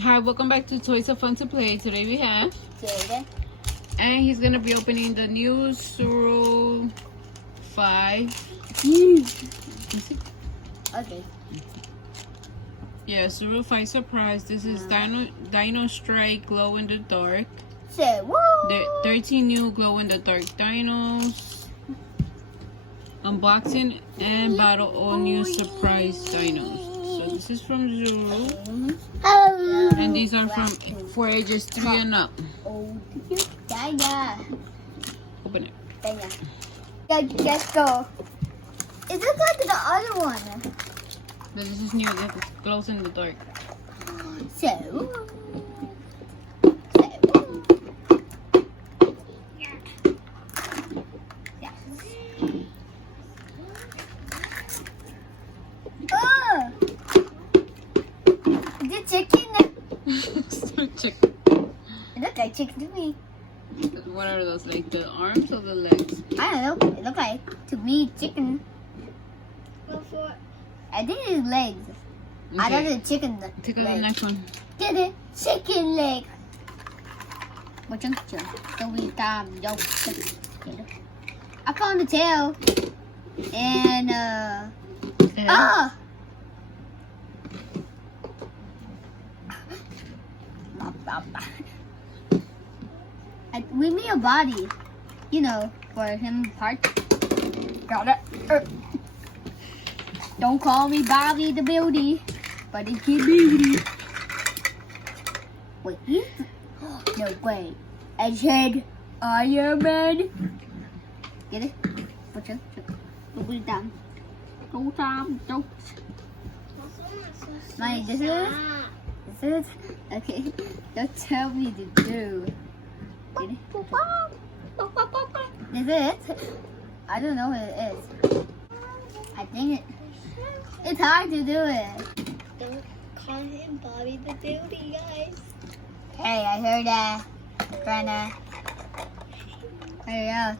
Hi, welcome back to Toys of Fun to Play. Today we have Jayden. and he's gonna be opening the new Zuru 5. Okay. Yeah, Zuru 5 Surprise. This is Dino Strike Glow in the Dark. Say woo! The 13 new glow in the dark dinos. Unboxing and battle all new surprise dinos. So this is from Zuru. And these are from for ages 3 and up. Oh, yeah. Open it. Let's go. It looks like the other one. This is new. It glows in the dark. So. Oh! Is it chicken? Chicken. It looks like chicken to me. What are those? Like the arms or the legs? I don't know. It looks like, to me, chicken. I think it's legs. I don't know chicken legs. Take a look at the next one. Get it? Chicken leg. Một chân trưởng. Zurita. I found the tail. And, oh! We made a body, you know, for him part. Got it. Don't call me Bobby the Beauty, but it's Beauty. Wait, no way. I said Iron Man. Get it? Put it down. Don't. Mine, this is? Okay. Don't tell me to do. Get it? Is it? I don't know what it is. I think it's hard to do it. Don't call him Bobby the Beauty, guys. Hey, I heard that. Brenna. Hurry up.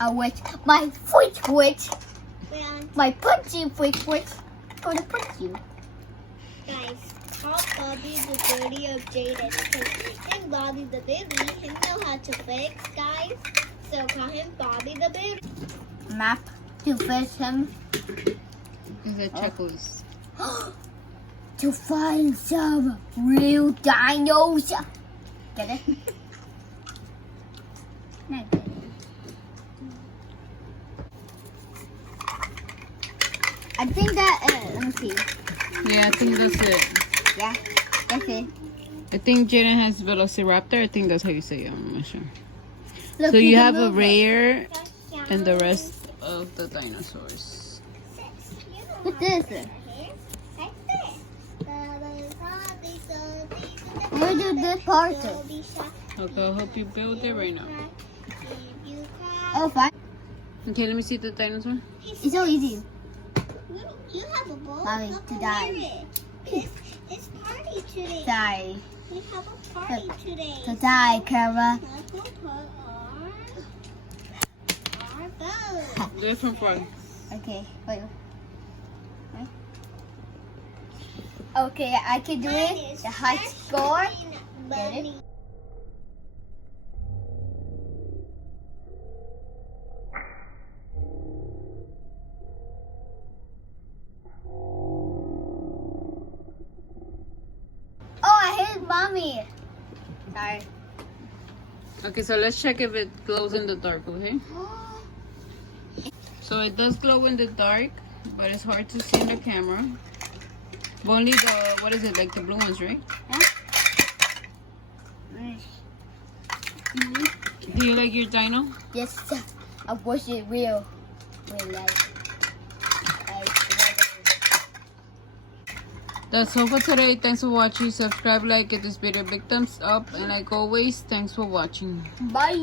I wish my foot. My punchy foot. Gonna punch you. Guys, call Bobby the Beauty of Jayden because in Bobby the Beauty, he know how to fix, guys. So call him Bobby the Beauty. Map to fish him. It's a checklist. To find some real dinos. Get it? Not good. I think that let me see. Yeah, I think that's it. Yeah, that's it. I think Jayden has Velociraptor. I think that's how you say it. I'm not sure. Look, So you can have a move it. rare and the rest of the dinosaurs. What's this? Where do this part is? Okay, I'll help you build it right now. Oh, fine. Okay, let me see the dinosaur. It's so easy. You have a bowl. Mommy, to die. It's party today. Die. We have a party today. To die, Kara. Let's go put our boat. Do it from front. Okay, wait. Okay, I can do it. The high score. Get it? Oh, I hit mommy. Sorry. Okay, so let's check if it glows in the dark, okay? So it does glow in the dark, but it's hard to see in the camera. But only the, what is it, like the blue ones, right? Do you like your dino? Yes, I wish it real life. That's all for today. Thanks for watching. Subscribe, like, get this video a big thumbs up. And like always, thanks for watching. Bye.